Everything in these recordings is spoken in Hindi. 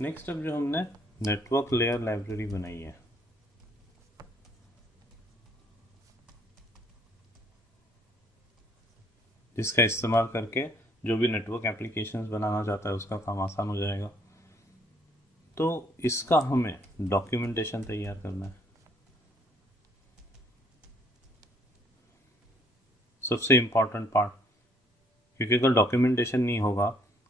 नेक्स्ट अब जो हमने नेटवर्क लेयर लाइब्रेरी बनाई है, जिसका इस्तेमाल करके जो भी नेटवर्क एप्लीकेशंस बनाना चाहता है उसका काम आसान हो जाएगा। तो इसका हमें डॉक्यूमेंटेशन तैयार करना है। सबसे इम्पॉर्टेंट पार्ट, क्योंकि अगर डॉक्यूमेंटेशन नहीं होगा,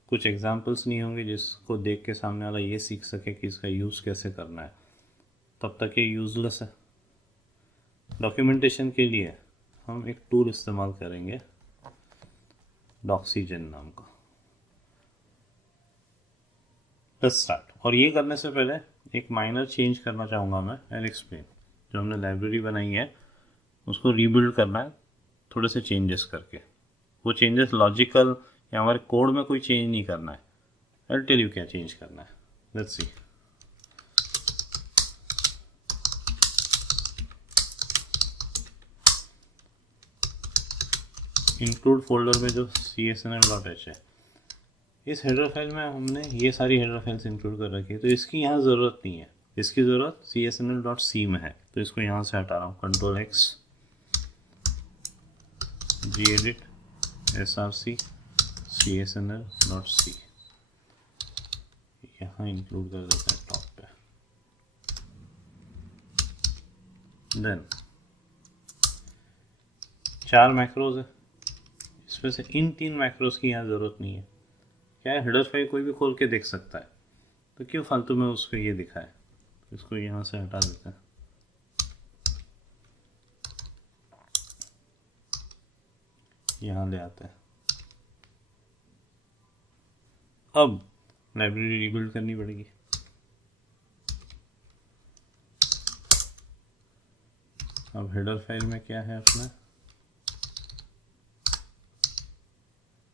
कुछ एग्जांपल्स नहीं होंगे जिसको देख के सामने वाला ये सीख सके कि इसका यूज़ कैसे करना है, तब तक ये यूजलेस है। डॉक्यूमेंटेशन के लिए हम एक टूल इस्तेमाल करेंगे डॉक्सीजन नाम का। Let's start. और ये करने से पहले एक माइनर चेंज करना चाहूँगा मैं, आई एक्सप्लेन। जो हमने लाइब्रेरी बनाई है उसको रीबिल्ड करना है थोड़े से चेंजेस करके। वो चेंजेस लॉजिकल या हमारे कोड में कोई चेंज नहीं करना है। आई टेल यू क्या चेंज करना है, लेट्स सी। इंक्लूड फोल्डर में जो csnl.h है, इस हेडर फाइल में हमने ये सारी हेडर फाइल्स इंक्लूड कर रखी है, तो इसकी यहाँ ज़रूरत नहीं है। इसकी ज़रूरत csnl.c में है, तो इसको यहाँ से हटा रहा हूँ। Ctrl+X, gedit src csnl.c, यहाँ इंक्लूड कर देते हैं टॉप पे। देन 4 मैक्रोज है, इसमें से इन 3 मैक्रोज की यहाँ ज़रूरत नहीं है। क्या है, हेडर फाइल कोई भी खोल के देख सकता है, तो क्यों फालतू में उसको ये दिखाए। तो इसको यहाँ से हटा देते हैं। यहाँ ले आते हैं। अब लाइब्रेरी रीबिल्ड करनी पड़ेगी। अब हेडर फाइल में क्या है अपना,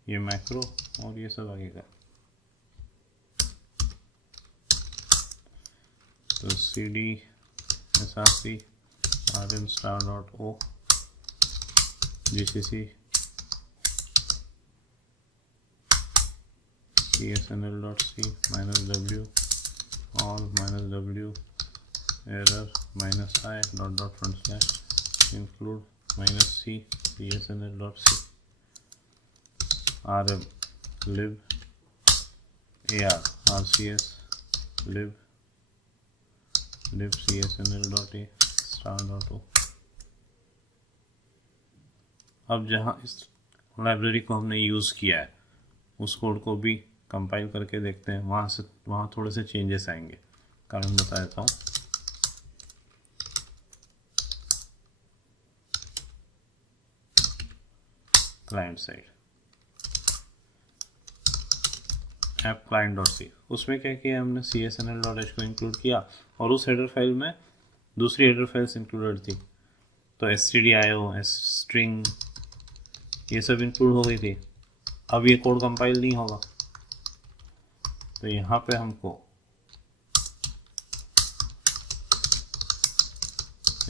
ये मैक्रो और ये सब आगे का। तो cd src rm_star.o gcc csnl.c -w all -w error -i ... include -c csnl.c rm lib ar rcs lib csnl.a star.o। अब जहाँ इस लाइब्रेरी को हमने यूज़ किया है उस कोड को भी कंपाइल करके देखते हैं। वहाँ थोड़े से चेंजेस आएंगे, कारण बता देता हूँ। क्लाइंट साइड ऐप client.c, उसमें क्या किया हमने, csnl.h को इंक्लूड किया और उस हेडर फाइल में दूसरी हेडर फाइल्स इंक्लूडेड थी। तो stdio string ये सब इंक्लूड हो गई थी। अब ये कोड कंपाइल नहीं होगा, तो यहाँ पे हमको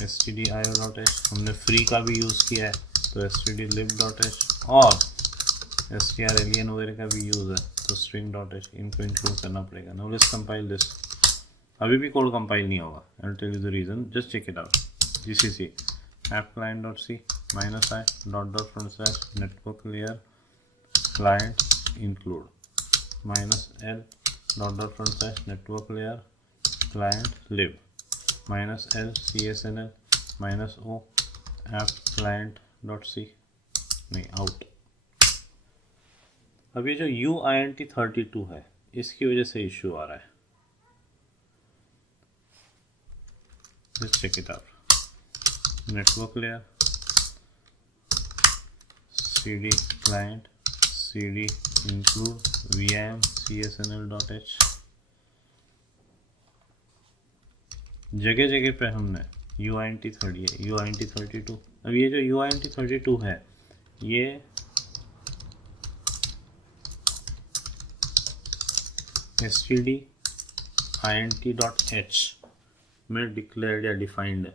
stdio.h, हमने फ्री का भी यूज़ किया है तो stdlib.h, और strlen वगैरह का भी यूज़ है तो string.h, इनको इंक्लूड करना पड़ेगा। Now let's compile this. अभी भी कोड कंपाइल नहीं होगा, I will tell you the reason, just check it out. gcc appclient.c -i ... network layer client include -l ... network layer client lib -l csnl -o appclient.c नहीं out। अब ये जो uint32 है, इसकी वजह से इश्यू आ रहा है। Let's check it out. Network layer cd client cd include vim csnl.h। जगह जगह पे हमने uint32। अब ये जो uint32 है, ये stdint.h में डिक्लेयर्ड या डिफाइंड है।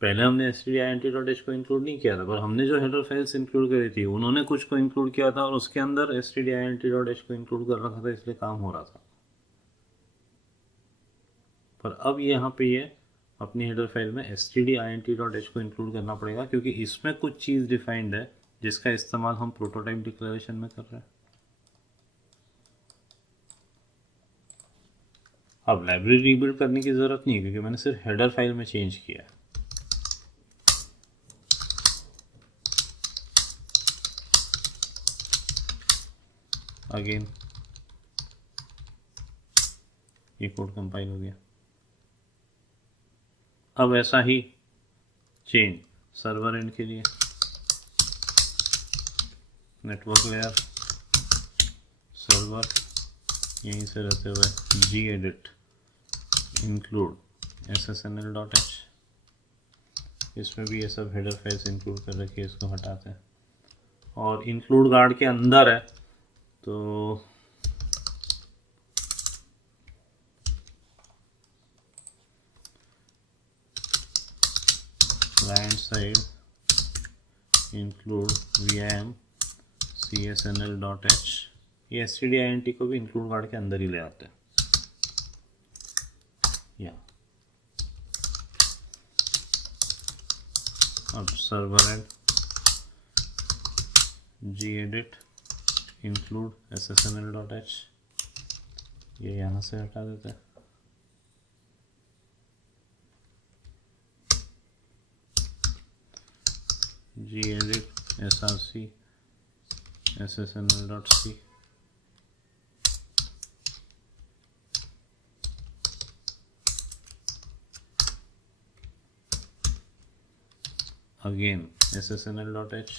पहले हमने stdint.h को इंक्लूड नहीं किया था, पर हमने जो हेडर फाइल्स इंक्लूड करी थी उन्होंने कुछ को इंक्लूड किया था और उसके अंदर stdint.h को इंक्लूड कर रखा था, इसलिए काम हो रहा था। पर अब यहाँ पे ये अपनी हेडर फाइल में stdint.h को इंक्लूड करना पड़ेगा, क्योंकि इसमें कुछ चीज़ डिफाइंड है जिसका इस्तेमाल हम प्रोटोटाइप डिक्लेरेशन में कर रहे हैं। अब लाइब्रेरी रीबिल्ड करने की ज़रूरत नहीं है, क्योंकि मैंने सिर्फ हेडर फाइल में चेंज किया है। अगेन ये कोड कंपाइल हो गया। अब ऐसा ही चेंज सर्वर एंड के लिए, नेटवर्क लेयर सर्वर, यहीं से रहते हुए gedit इंक्लूड ssnl.h, इसमें भी ये सब हेडर फाइल्स इंक्लूड कर रखी है, इसको हटाते हैं। और इंक्लूड गार्ड के अंदर है तो client side include vim csnl.h, ये stdint को भी इंक्लूड गार्ड के अंदर ही ले आते हैं। या अब server and gedit include ssnl.h, ये यहाँ से हटा देते हैं। gedit src ssnl.c, again ssnl.h,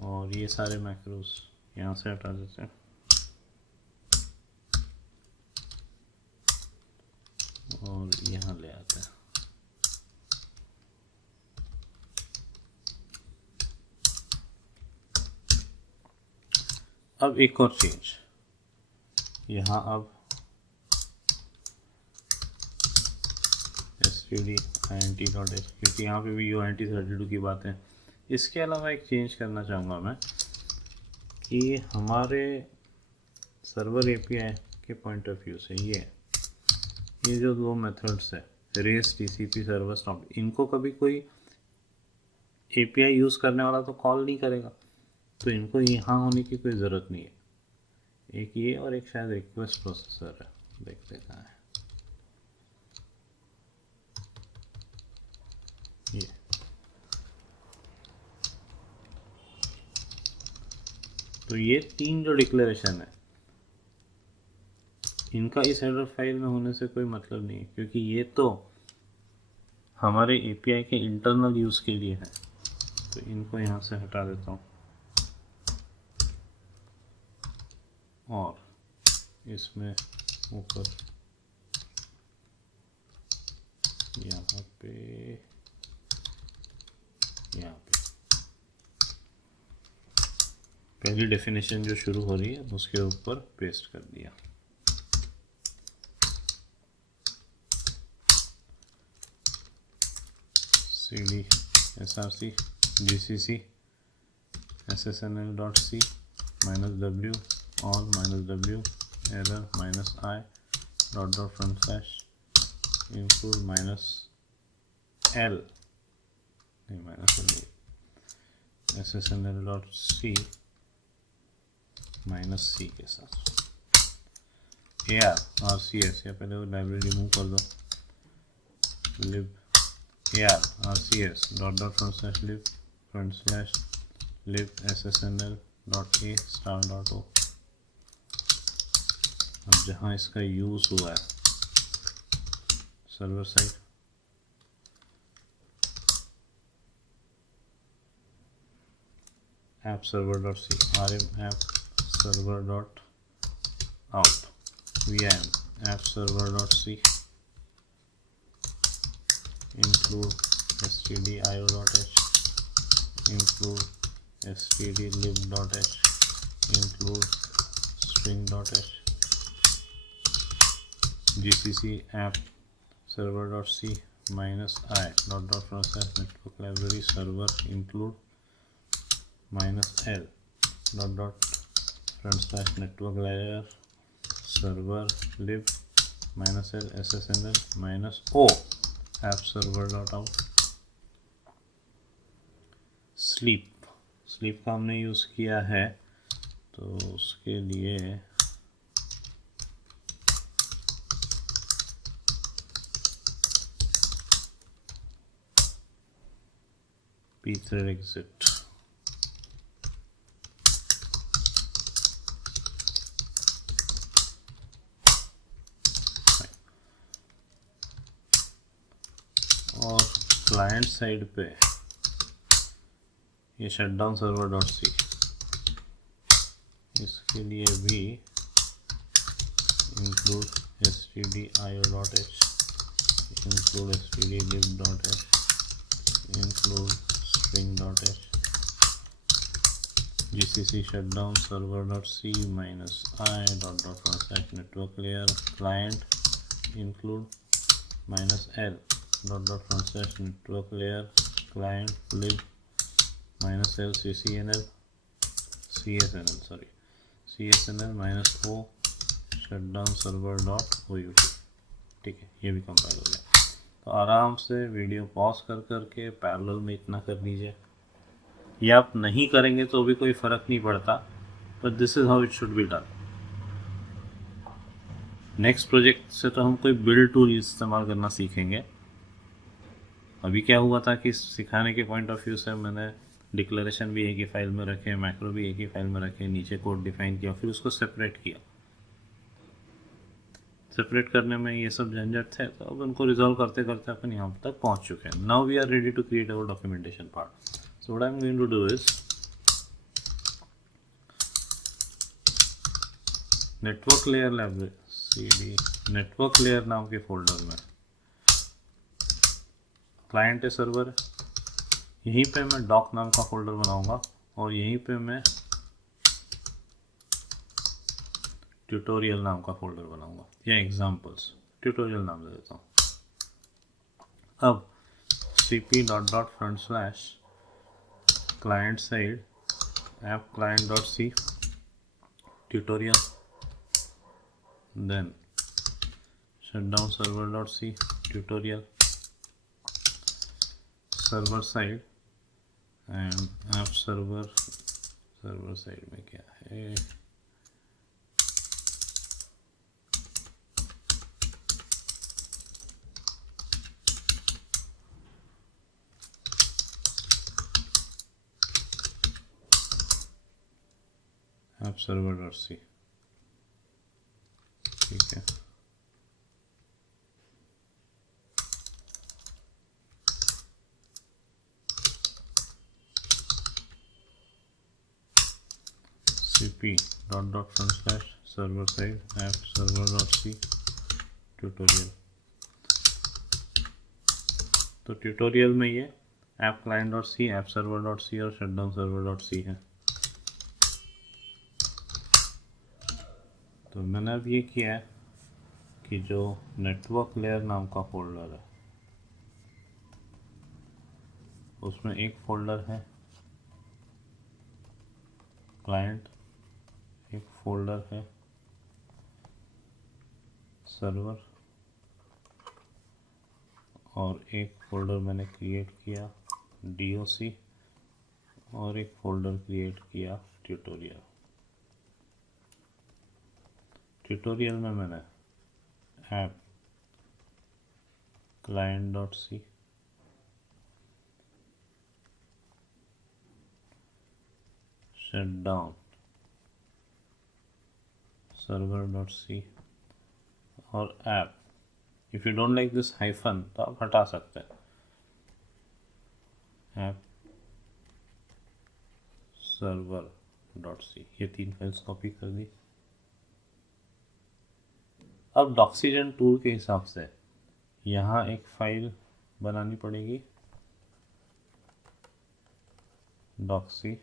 और ये सारे मैक्रोस यहाँ से हटा देते हैं। और यहाँ ले आते हैं। अब एक और चेंज, यहाँ अब stdint.h, क्योंकि यहाँ पे भी uint32 की बात है। इसके अलावा एक चेंज करना चाहूँगा मैं कि हमारे सर्वर एपीआई के पॉइंट ऑफ व्यू से ये जो दो मेथड्स है रेस टीसीपी सर्वर स्टॉप, इनको कभी कोई एपीआई यूज़ करने वाला तो कॉल नहीं करेगा, तो इनको यहाँ होने की कोई ज़रूरत नहीं है। एक ये और एक शायद रिक्वेस्ट प्रोसेसर है, देखते कहाँ है ये। तो ये तीन जो डिक्लेरेशन है इनका इस हेडर फाइल में होने से कोई मतलब नहीं है, क्योंकि ये तो हमारे एपीआई के इंटरनल यूज़ के लिए है। तो इनको यहाँ से हटा देता हूँ और इसमें ऊपर यहाँ पे पहली डेफिनेशन जो शुरू हो रही है उसके ऊपर पेस्ट कर दिया। cd src gcc ssnl.c -w all -w error -i include -l ssnl.c -c के साथ rcs, या पहले वो लाइब्रेरी रिमूव कर दो, lib arcs/lib /lib/ssnl.a*.o। अब जहाँ इसका यूज़ हुआ है server side, appserver.c rm appserver.out vim appserver.c include stdio.h include stdlib.h include string.h gcc app server.c -i .process network library server include -l ./network layer server lib -l SSNL -o app server dot out। Sleep का हमने यूज़ किया है, तो उसके लिए pthread exit और क्लाइंट साइड पे ये शटडाउन सर्वर डॉट सी, इसके लिए भी include stdio.h, include stdlib.h, include string.h, gcc shutdown server dot c minus I dot dot transact network layer client include minus l dot dot transact network layer client lib minus l csnl minus o shutdown server dot out। ठीक है, ये भी कंपाइल हो गया। तो आराम से वीडियो पॉज कर करके पैरेलल में इतना कर लीजिए। ये आप नहीं करेंगे तो भी कोई फ़र्क नहीं पड़ता, but this is how it should be done. Next project से तो हम कोई बिल्ड टूल इस्तेमाल करना सीखेंगे। अभी क्या हुआ था कि सिखाने के पॉइंट ऑफ व्यू से मैंने डिक्लेरेशन भी एक ही फाइल में रखे, मैक्रो भी एक ही फाइल में रखे, नीचे कोड डिफाइन किया, फिर उसको सेपरेट किया। सेपरेट करने में ये सब झंझट थे, तो अब उनको रिजॉल्व करते करते अपन यहाँ तक पहुँच चुके हैं। Now we are ready to create our documentation part. So what I am going to do is network layer library cd network layer नाम के फोल्डर में क्लाइंट है, सर्वर है, यहीं पे मैं डॉक नाम का फोल्डर बनाऊंगा और यहीं पे मैं ट्यूटोरियल नाम का फोल्डर बनाऊंगा, या एग्जांपल्स ट्यूटोरियल नाम दे देता हूँ। अब cp dot dot front slash client side app client dot C tutorial, then shutdown server dot c tutorial, server side and app server side में क्या है, ऐप सर्वर डॉट सी। ठीक है, cp dot dot front slash server side app server dot C tutorial. तो ट्यूटोरियल में ये app client dot C, app server dot C और शटडाउन सर्वर डॉट सी है। तो मैंने अब ये किया है कि जो नेटवर्क लेयर नाम का फोल्डर है उसमें एक फोल्डर है क्लाइंट, एक फोल्डर है सर्वर और एक फोल्डर मैंने क्रिएट किया doc और एक फोल्डर क्रिएट किया ट्यूटोरियल। ट्यूटोरियल में मैंने app client dot C, shutdown server dot C और app. If you don't like this hyphen तो आप हटा सकते हैं, ऐप सर्वर डॉट सी। ये 3 फाइल्स कॉपी कर दी। अब डॉक्सीजन टूल के हिसाब से यहाँ एक फाइल बनानी पड़ेगी, डॉक्सी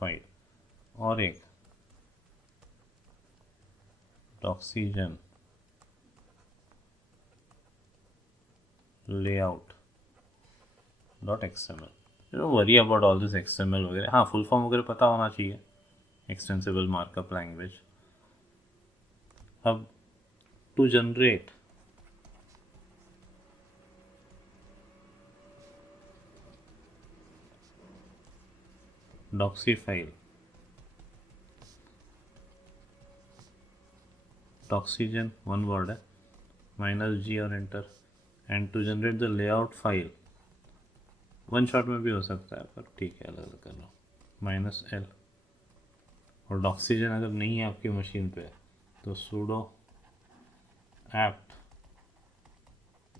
फाइल, और एक डॉक्सीजन layout dot XML। Don't worry about all this XML वगैरह, हाँ फुल फॉर्म वगैरह पता होना चाहिए, एक्सटेंसिबल मार्कअप लैंग्वेज। अब to generate doxy file, doxygen one word है, -G और enter, and to generate the layout file, one shot में भी हो सकता है पर ठीक है अलग अलग कर लो, -L, और डॉक्सीजन अगर नहीं है आपकी मशीन पे तो sudo apt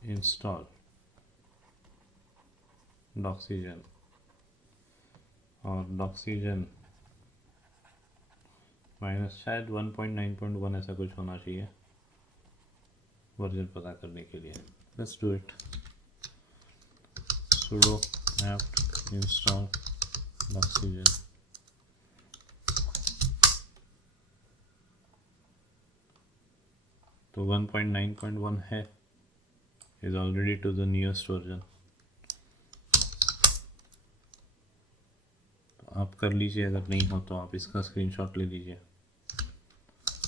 install डॉक्सीजन, और डॉक्सीजन शायद 1.9.1 ऐसा कुछ होना चाहिए वर्जन पता करने के लिए। Let's do it, sudo apt install डॉक्सीजन, तो 1.9.1 है, is already to the newest version। तो आप कर लीजिए, अगर नहीं हो तो आप इसका स्क्रीनशॉट ले लीजिए।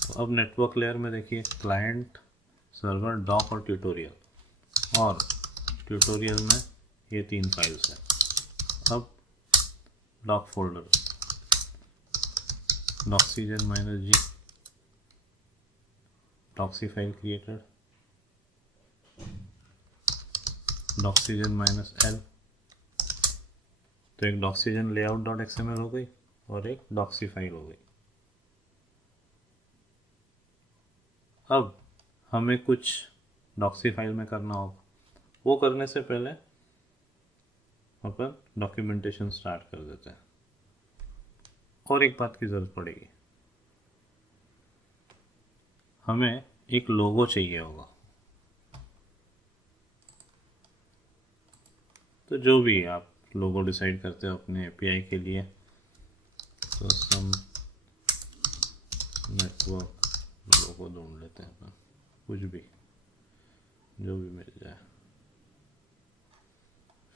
तो अब नेटवर्क लेयर में देखिए क्लाइंट, सर्वर, डॉक और ट्यूटोरियल, और ट्यूटोरियल में ये 3 फाइल्स हैं। अब doc folder, Doxygen -G, doxy file created, Doxygen -L, तो एक डॉक्सीजन लेआउट डॉट XML हो गई और एक डॉक्सी फाइल हो गई। अब हमें कुछ डॉक्सी फाइल में करना होगा, वो करने से पहले अपन डॉक्यूमेंटेशन स्टार्ट कर देते हैं। और एक बात की ज़रूरत पड़ेगी, हमें एक लोगो चाहिए होगा। तो जो भी आप लोगो डिसाइड करते हो अपने API के लिए, तो सम नेटवर्क लोगो ढूंढ लेते हैं अपन, कुछ भी जो भी मिल जाए,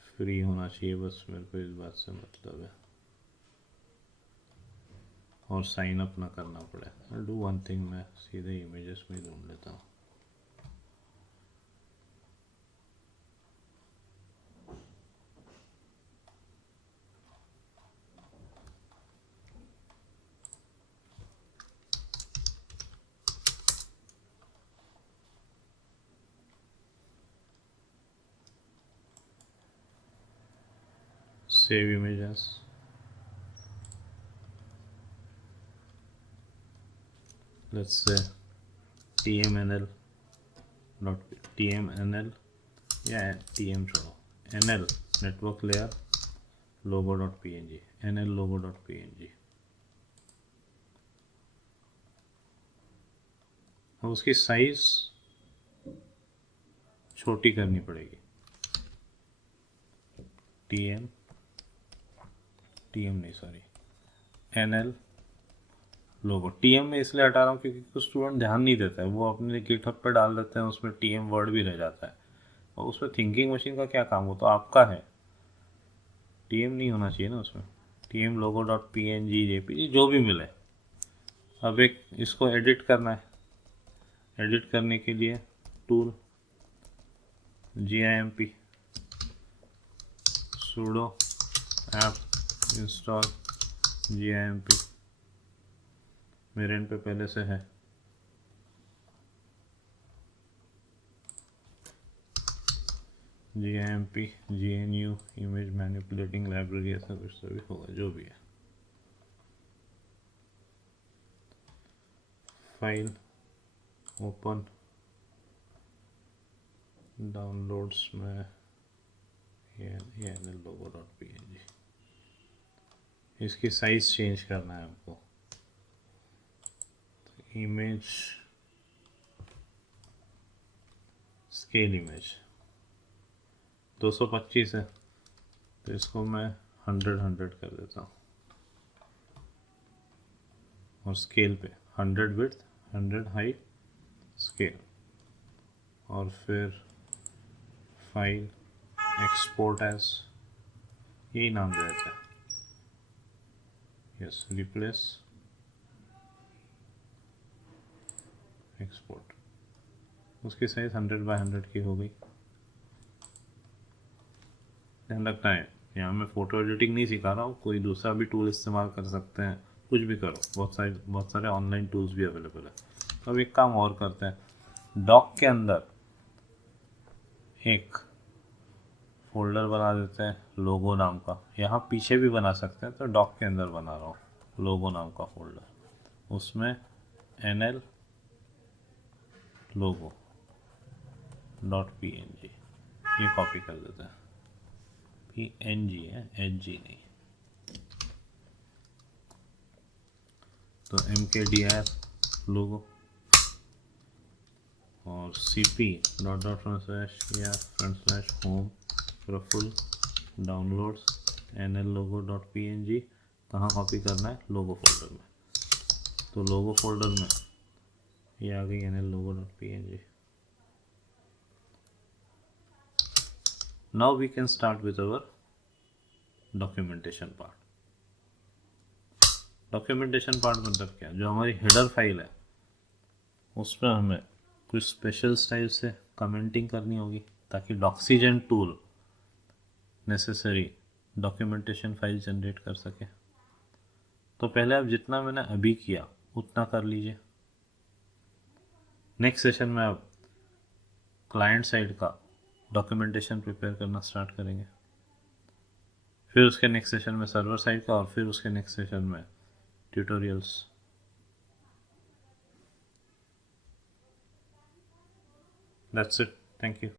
फ्री होना चाहिए बस, मेरे को इस बात से मतलब है, और साइन अप ना करना पड़े। डू वन थिंग, मैं सीधे इमेजेस में ढूंढ लेता हूँ। Save images, let's say tmnl या tm छोड़ो, nl network layer logo.png, nl logo.png। अब उसकी साइज छोटी करनी पड़ेगी, nl लोगो। TM में इसलिए हटा रहा हूँ क्योंकि कुछ स्टूडेंट ध्यान नहीं देता है, वो अपने गिटहब पे डाल देते हैं, उसमें TM वर्ड भी रह जाता है, और उसमें थिंकिंग मशीन का क्या काम, वो तो आपका है, TM नहीं होना चाहिए ना उसमें। TM logo.png JPG जो भी मिले। अब एक इसको एडिट करना है, एडिट करने के लिए tool GIMP sudo apt install GIMP, मेरे इन पे पहले से है। GIMP GNU image manipulating library, ऐसा कुछ तो भी होगा, जो भी है। फाइल ओपन, डाउनलोड्स में ये logo.png, इसकी साइज चेंज करना है हमको। इमेज स्केल इमेज 225 है, तो इसको मैं 100 कर देता हूँ, और स्केल पे 100 विड्थ 100 हाइट स्केल, और फिर फाइल एक्सपोर्ट एज, यही नाम दे देता है, यस, रिप्लेस एक्सपोर्ट, उसकी साइज 100x100 की हो गई। ध्यान रखना है, यहाँ मैं फ़ोटो एडिटिंग नहीं सिखा रहा हूँ, कोई दूसरा भी टूल इस्तेमाल कर सकते हैं, कुछ भी करो, बहुत सारे ऑनलाइन टूल्स भी अवेलेबल है। तो अब एक काम और करते हैं, डॉक के अंदर एक फोल्डर बना देते हैं लोगो नाम का, यहाँ पीछे भी बना सकते हैं, तो डॉक के अंदर बना रहा हूँ लोगो नाम का फोल्डर, उसमें NL लोगो .png ये कॉपी कर देते हैं। PNG है, HG नहीं। तो mkdir लोगो और cp // या /home for full downloads nl logo.png कहाँ कॉपी करना है, लोगो फोल्डर में। तो लोगो फोल्डर में ये आ गई nl logo.png। Now we can start with our documentation part। Documentation part मतलब क्या, जो हमारी हेडर फाइल है उसमें हमें कुछ स्पेशल स्टाइल से कमेंटिंग करनी होगी ताकि Doxygen tool necessary documentation file generate कर सके। तो पहले आप जितना मैंने अभी किया उतना कर लीजिए। नेक्स्ट सेशन में आप क्लाइंट साइड का डॉक्यूमेंटेशन प्रिपेयर करना स्टार्ट करेंगे, फिर उसके नेक्स्ट सेशन में सर्वर साइड का, और फिर उसके नेक्स्ट सेशन में tutorials. That's it. Thank you.